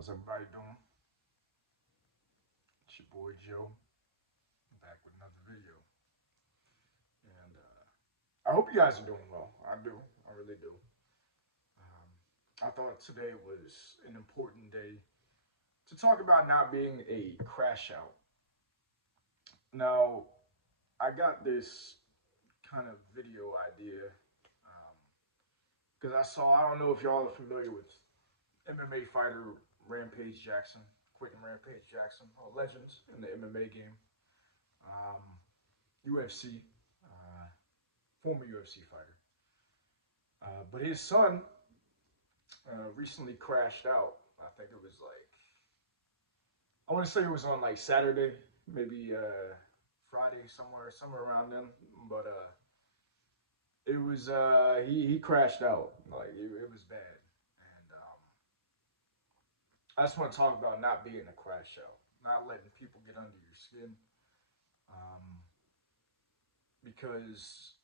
How's everybody doing? It's your boy Joe, back with another video. And I hope you guys are doing well. I do. I really do. I thought today was an important day to talk about not being a crash out. Now, I got this kind of video idea because I don't know if y'all are familiar with MMA fighter Rampage Jackson, Quentin Rampage Jackson, or legends in the MMA game. Um, UFC, former UFC fighter. But his son recently crashed out. I think it was like, I want to say it was on like Saturday, maybe Friday, somewhere around then. But it was he crashed out. Like it was bad, and I just want to talk about not being a crash out, not letting people get under your skin, um, because.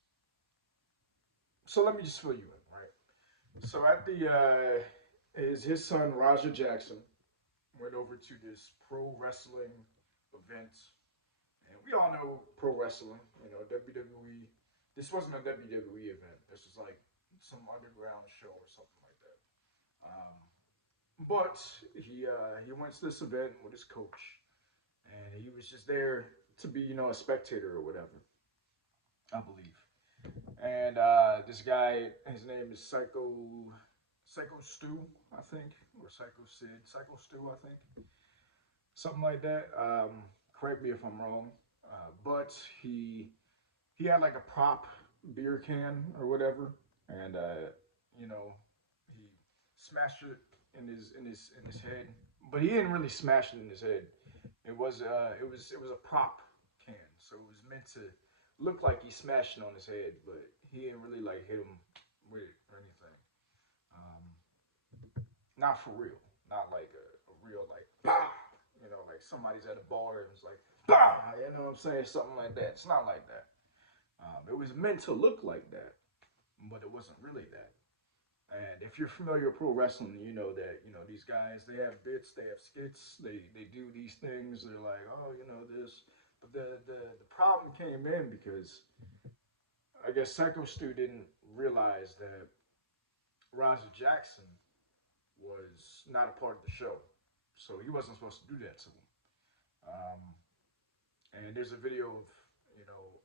So let me just fill you in, right? So at the his son Raja Jackson went over to this pro wrestling event, and we all know pro wrestling. You know, WWE. This wasn't a WWE event. This was like some underground show or something like that. But he went to this event with his coach, and he was just there to be a spectator or whatever, I believe. And this guy, his name is Psycho Stu, I think, or Psycho Sid, Psycho Stu, I think, something like that. Correct me if I'm wrong, but he had like a prop beer can or whatever, and you know he smashed it in his head, but he didn't really smash it in his head. It was a prop can, so it was meant to look like he smashed it on his head, but he didn't really like hit him with it or anything. Not for real, not like a real like bah, like somebody's at a bar and it's like bah, you know what I'm saying, something like that. It's not like that. It was meant to look like that, but it wasn't really that. And if you're familiar with pro wrestling, you know that these guys, they have bits, they have skits, they do these things. They're like, oh, this, but the problem came in because I guess Psycho Stu didn't realize that Raja Jackson was not a part of the show, so he wasn't supposed to do that to him. Um, and there's a video of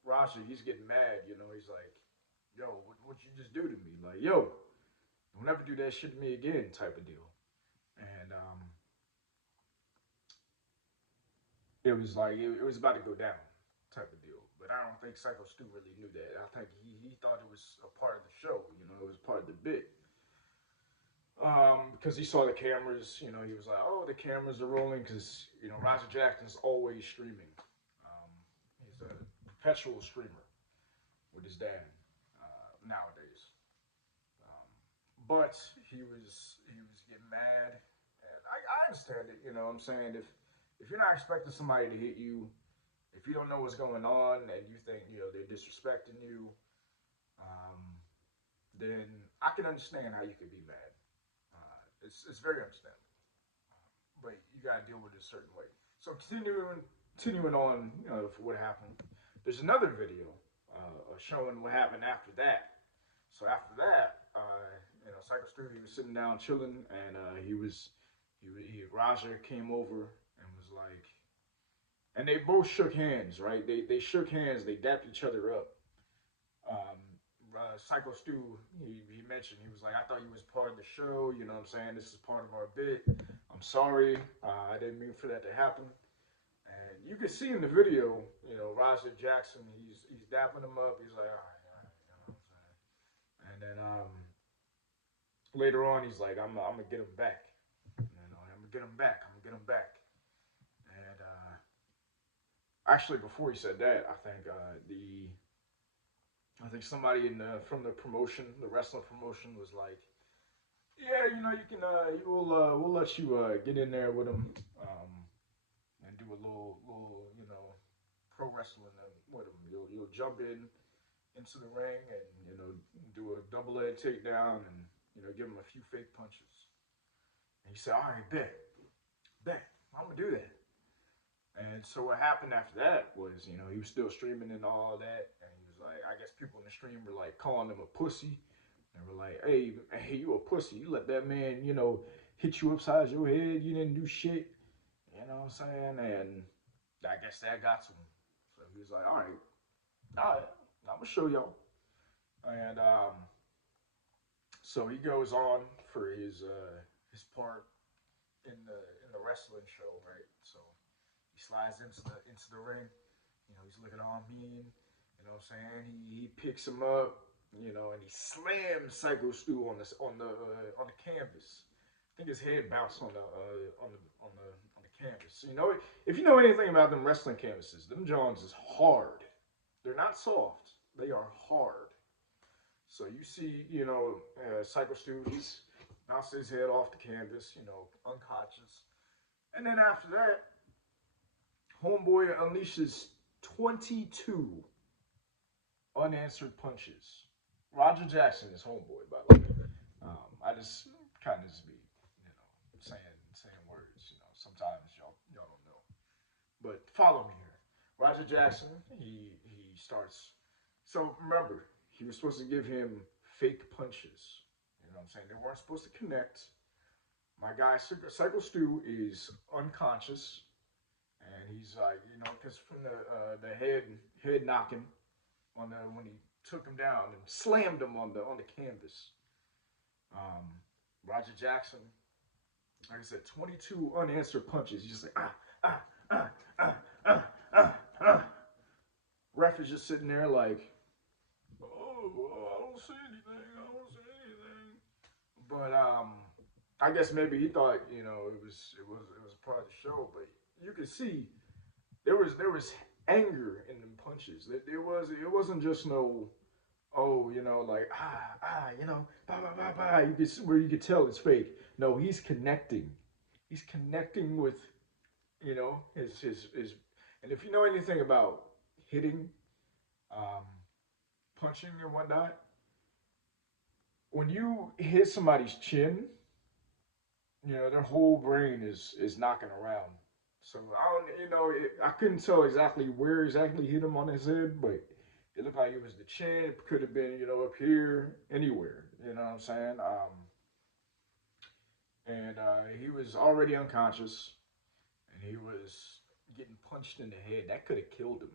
Raja. He's getting mad. He's like, "Yo, what you just do to me? Like, yo, don't ever do that shit to me again," type of deal. And it was like it was about to go down, type of deal. But I don't think Psycho Stu really knew that. I think he thought it was a part of the show. It was part of the bit. Because he saw the cameras, he was like, "Oh, the cameras are rolling." Because Roger Jackson's always streaming. Um, he's a perpetual streamer with his dad nowadays. Um, but he was getting mad, and I understand it. You know what I'm saying? If you're not expecting somebody to hit you, if you don't know what's going on, and you think they're disrespecting you, um, then I can understand how you could be mad. It's very understandable, but you gotta deal with it a certain way. So continuing on for what happened. There's another video showing what happened after that. So after that, Psycho Stu, he was sitting down chilling, and Raja came over and was like, and they both shook hands, right? They shook hands, they dapped each other up. Um, Psycho Stu, he mentioned, he was like, "I thought you was part of the show, you know what I'm saying? This is part of our bit. I'm sorry, I didn't mean for that to happen." And you can see in the video, Raja Jackson, he's dapping him up. He's like, "All right," you know what I'm saying? And then later on, he's like, I'm gonna get him back. I'm gonna get him back. I'm gonna get him back." And actually, before he said that, I think somebody from the promotion, the wrestling promotion, was like, "Yeah, you can, we'll let you get in there with him, and do a little, pro wrestling with him. You'll jump into the ring and do a double leg takedown and give him a few fake punches." And he said, "All right, bet." Bet, I'm gonna do that. And so what happened after that was, he was still streaming and all that, and he was like, I guess people in the stream were like calling him a pussy, and were like, hey, you a pussy? You let that man, hit you upside your head. You didn't do shit. You know what I'm saying? And I guess that got to him. So he was like, all right, I'm gonna show y'all. And so he goes on for his part in the wrestling show, right? So he slides into the ring. He's looking all mean. You know what I'm saying? He picks him up. And he slams Psycho Stu on the canvas. I think his head bounced on the canvas. So, if you know anything about them wrestling canvases, them Jones is hard. They're not soft. They are hard. So you see, Psycho Stu, he's knocks his head off the canvas, unconscious. And then after that, Homeboy unleashes 22 unanswered punches. Roger Jackson is Homeboy, by the way. I just kind of just be, saying words. Sometimes y'all don't know. But follow me here. Roger Jackson, he starts. So remember, he was supposed to give him fake punches. You know what I'm saying? They weren't supposed to connect. My guy Psycho Stu is unconscious, and he's like, because from the head knocking when he took him down and slammed him on the canvas. Um, Roger Jackson, like I said, 22 unanswered punches. He's just like ah ah ah ah ah ah. Ref is just sitting there like, oh, I don't see anything. I don't see anything. But I guess maybe he thought it was a part of the show, but you could see there was anger in them punches. It wasn't just no like bah bah bah bah. You could tell it's fake. No, he's connecting. He's connecting with his. And if you know anything about hitting, um, punching and whatnot, when you hit somebody's chin, their whole brain is knocking around. So I don't, I couldn't tell exactly where exactly hit him on his head, but it looked like it was the chin. It could have been, up here, anywhere. You know what I'm saying? And he was already unconscious, and he was getting punched in the head. That could have killed him.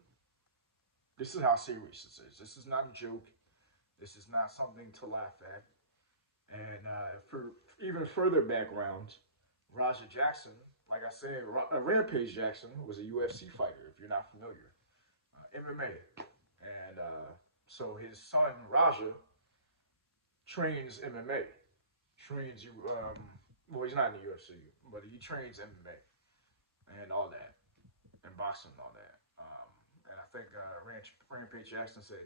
This is how serious this is. This is not a joke. This is not something to laugh at. And for even further background, Raja Jackson, like I said, Rampage Jackson was a UFC fighter, if you're not familiar, MMA. And so his son, Raja, trains MMA. Trains you, well, he's not in the UFC, but he trains MMA and all that, and boxing and all that. And I think Rampage Jackson said,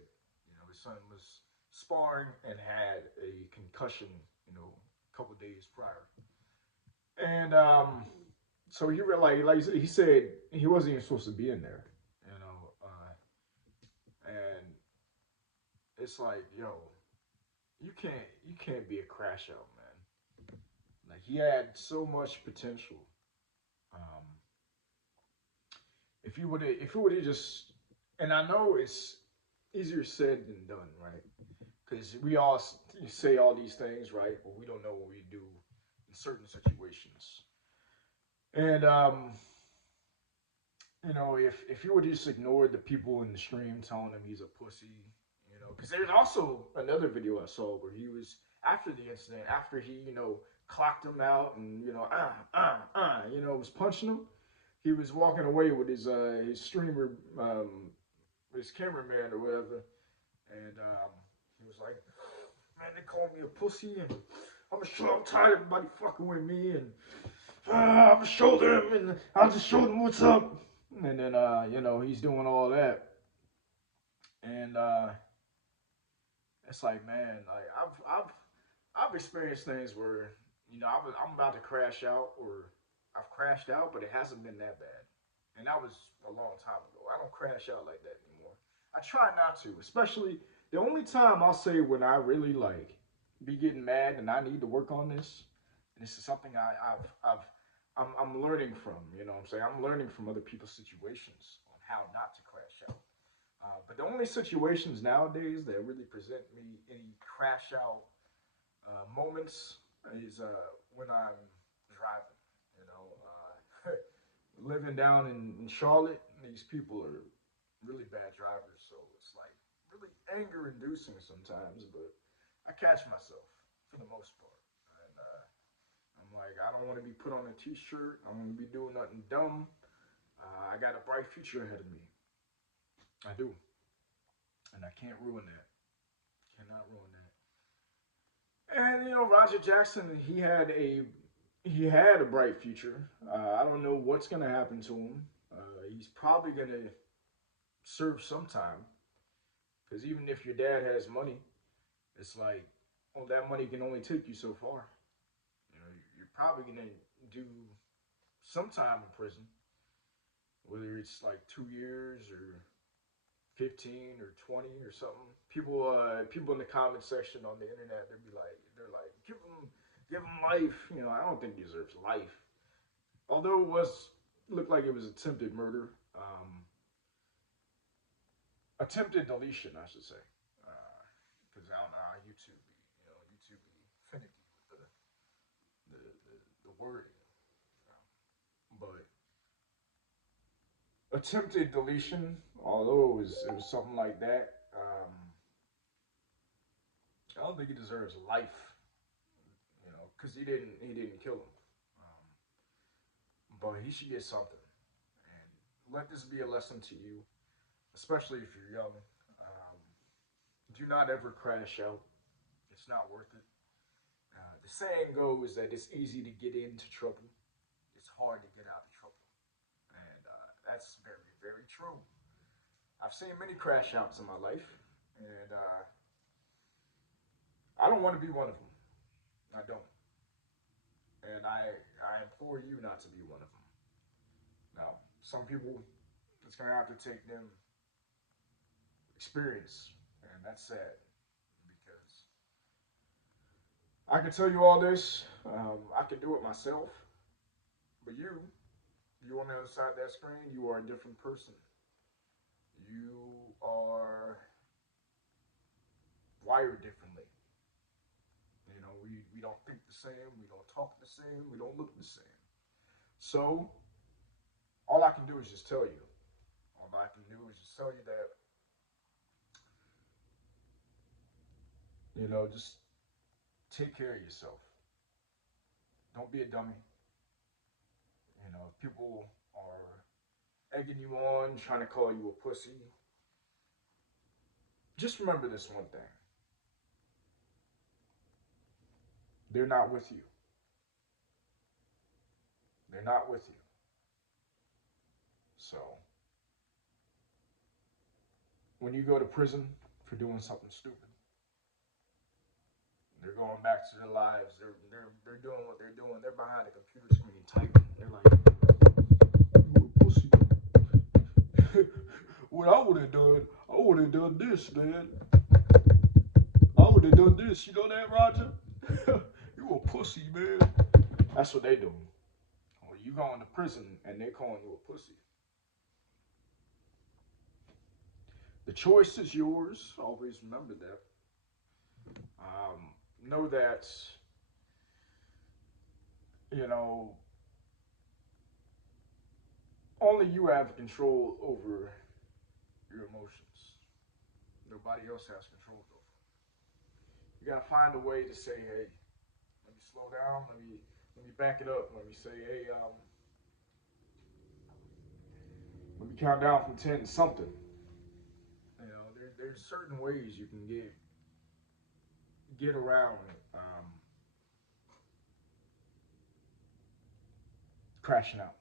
his son was sparring and had a concussion, a couple days prior. And so he realized, like he said, he wasn't even supposed to be in there, and it's like, yo, you can't be a crash out, man. Like he had so much potential. Um, if he would have just, and I know it's easier said than done, right? Because we all say all these things, right? But we don't know what we do in certain situations. And if you would just ignore the people in the stream telling him he's a pussy, because there's also another video I saw where he was after the incident, after he, clocked him out and was punching him. He was walking away with his streamer, his cameraman or whatever, and he was like, "Man, they call me a pussy, and I'm tired of everybody fucking with me, and I'm gonna show them, and I'll just show them what's up." And then he's doing all that, and it's like, man, like I've experienced things where I'm about to crash out, or I've crashed out, but it hasn't been that bad, and that was a long time ago. I don't crash out like that anymore. I try not to, especially the only time I'll say when I really like be getting mad and I need to work on this, and this is something I'm learning from. You know what I'm saying? I'm learning from other people's situations on how not to crash out. But the only situations nowadays that really present me any crash out moments is when I'm driving. You know, living down in Charlotte, these people are really bad drivers, so it's like really anger inducing sometimes. But I catch myself for the most part, and I'm like, I don't want to be put on a T-shirt. I don't want to be doing nothing dumb. I got a bright future ahead of me. I do, and I can't ruin that. Cannot ruin that. And you know, Roger Jackson, he had a bright future. I don't know what's gonna happen to him. He's probably gonna serve some time because even if your dad has money, it's like, well, that money can only take you so far. You know, you're probably gonna do some time in prison, whether it's like 2 years or 15 or 20 or something. People in the comment section on the internet, they're like, give him life. You know, I don't think he deserves life. Although it was looked like it was attempted murder, attempted deletion, I should say, because I don't know how YouTube be. You know, YouTube be finicky with the wording, but attempted deletion. Although it was something like that. I don't think he deserves life. You know, because he didn't kill him. Um, but he should get something. And let this be a lesson to you, especially if you're young. Um, do not ever crash out. It's not worth it. The saying goes that it's easy to get into trouble. It's hard to get out of trouble, and that's very, very true. I've seen many crash outs in my life, and I don't want to be one of them. I don't, and I implore you not to be one of them. Now, some people, it's gonna have to take them experience, and that's sad because I can tell you all this. I can do it myself, but you on the other side of that screen, you are a different person. You are wired differently. You know, we don't think the same, we don't talk the same, we don't look the same. So all I can do is just tell you. All I can do is just tell you that, just take care of yourself. Don't be a dummy. You know, if people are egging you on, trying to call you a pussy, just remember this one thing. They're not with you. They're not with you. So when you go to prison for doing something stupid, they're going back to their lives. They're doing what they're doing. They're behind a computer screen typing. They're like, you a pussy. What I would have done, I would have done this, man. I would have done this. You know that, Roger? You a pussy, man. That's what they doing. Well, you going to prison and they calling you a pussy. The choice is yours. Always remember that. Know that, you know, only you have control over your emotions. Nobody else has control over them. You gotta find a way to say, hey, let me slow down, let me back it up. Let me say, hey, let me count down from 10 something. You know, there's certain ways you can get around crashing out.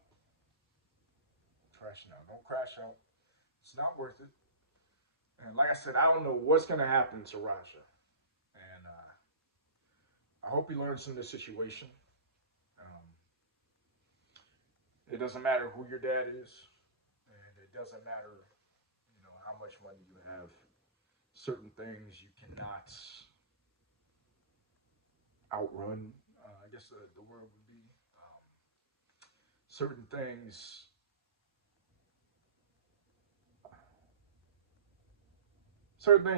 Crashing out. Don't crash out. It's not worth it. And like I said, I don't know what's gonna happen to Raja. And I hope he learns from this situation. Um, it doesn't matter who your dad is, and it doesn't matter, how much money you have. Certain things you cannot outrun. I guess the word would be. certain things,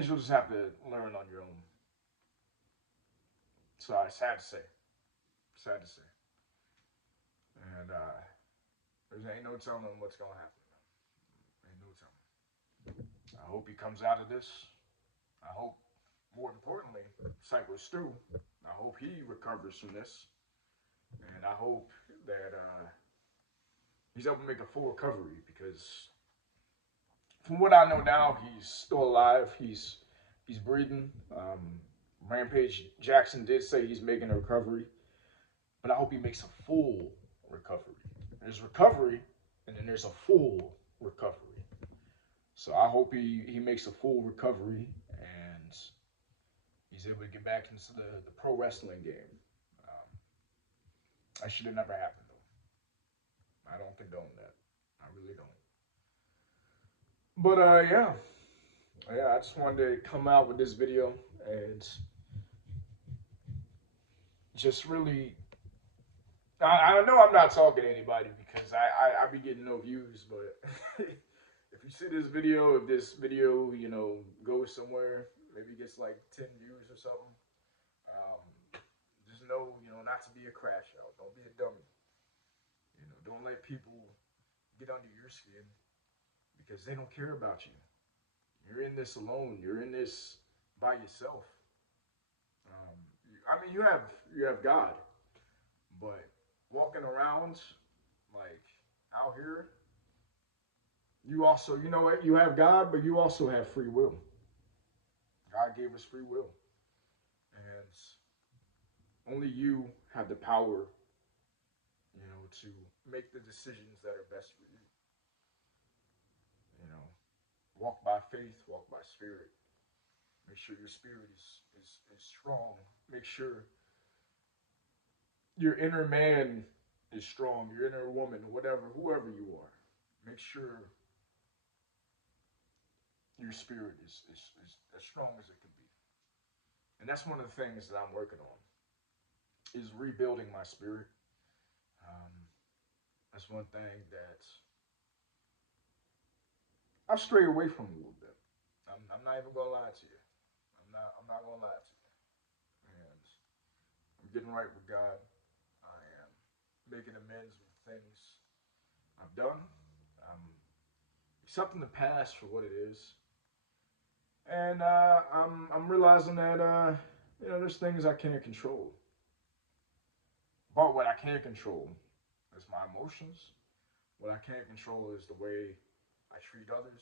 you'll just have to learn on your own. So it's sad to say. Sad to say. And there ain't no telling what's gonna happen. Ain't no telling. I hope he comes out of this. I hope, more importantly, Cypress Stew, I hope he recovers from this. And I hope that he's able to make a full recovery, because from what I know now, he's still alive. He's breathing. Rampage Jackson did say he's making a recovery, but I hope he makes a full recovery. There's recovery, and then there's a full recovery. So I hope he makes a full recovery, and he's able to get back into the pro wrestling game. Um, that should have never happened, though. I don't condone that. I really don't. But yeah, I just wanted to come out with this video and just really. I know I'm not talking to anybody, because I be getting no views, but if you see this video, if this video, goes somewhere, maybe gets like 10 views or something, um, just know, not to be a crash out. Don't be a dummy. Don't let people get under your skin, because they don't care about you. You're in this alone. You're in this by yourself. Um, I mean, you have God, but walking around like out here, you also, you know what? You have God, but you also have free will. God gave us free will, and only you have the power, to make the decisions that are best for you. You know, walk by faith, walk by spirit. Make sure your spirit is strong. Make sure your inner man is strong, your inner woman, whatever, whoever you are. Make sure your spirit is as strong as it can be. And that's one of the things that I'm working on, is rebuilding my spirit. Um, that's one thing that I've strayed away from a little bit. I'm not even gonna lie to you. I'm not gonna lie to you. And I'm getting right with God. I am making amends with things I've done. I'm accepting the past for what it is, and I'm realizing that there's things I can't control. But what I can control is my emotions. What I can't control is the way I treat others.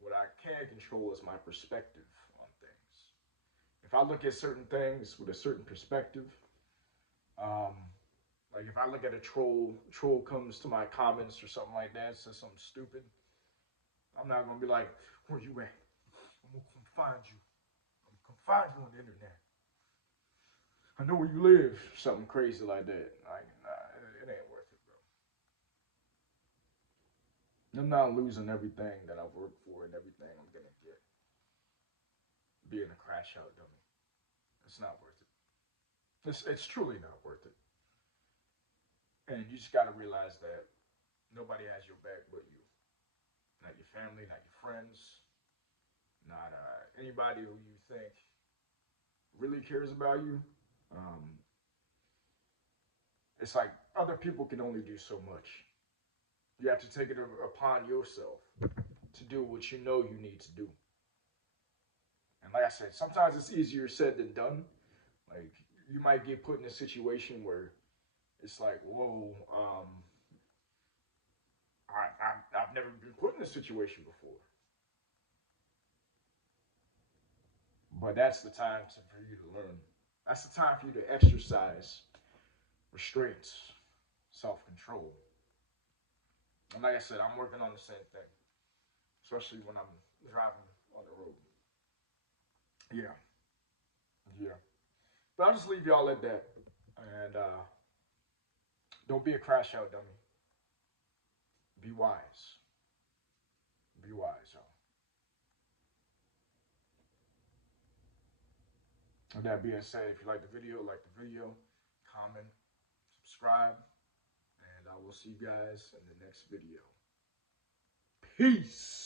What I can control is my perspective on things. If I look at certain things with a certain perspective, um, like if I look at a troll comes to my comments or something like that, says something stupid, I'm not gonna be like, "Where you at? I'm gonna come find you. I'm gonna come find you on the internet. I know where you live." Something crazy like that. Like, nah, it ain't worth it, bro. I'm not losing everything that I've worked for and everything I'm gonna get being a crash out dummy. It's not worth it. It's truly not worth it. And you just gotta realize that nobody has your back but you. Not your family, not your friends, not anybody who you think really cares about you. Um, it's like other people can only do so much. You have to take it upon yourself to do what you know you need to do. And like I said, sometimes it's easier said than done. Like, you might get put in a situation where it's like, whoa, I've never been put in a situation before. But that's the time for you to learn. That's the time for you to exercise restraints, self control. And like I said, I'm working on the same thing, especially when I'm driving on the road. Yeah, yeah. But I'll just leave y'all at that. And don't be a crash out dummy. Be wise. Be wise, y'all. With that being said, if you like the video, comment, subscribe, and I will I will see you guys in the next video. Peace.